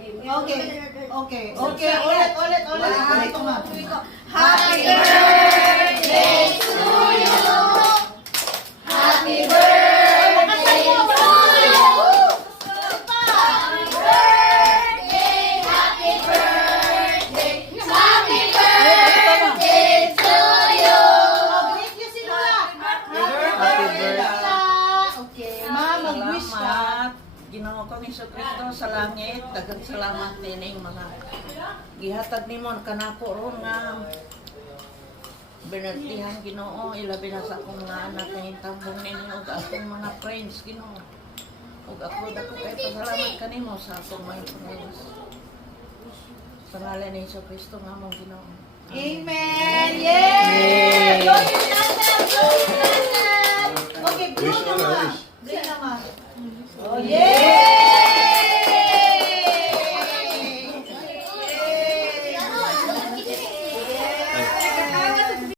Okay. Ulit. Happy birthday to you. Happy birthday to you. Happy birthday, happy birthday, happy birthday to you. Greet you si Lola. Happy birthday. Okay, ma, mag-wish ka. Salamat. Ginoo kong Kristo sa langit, daghang salamat nining mga gihatag nimo kanako ron nga binartihan Ginoo, ilabi na sa akong mga anak na hintambong ninyo ug akong mga friends Ginoo. Ug ako dako kay pasalamat kanimo sa akong mga panglawas. Sa ngalan ni Kristo nga mong Ginoo. Amen! Yay! Okay, blow naman. Blow naman. Oh, yay!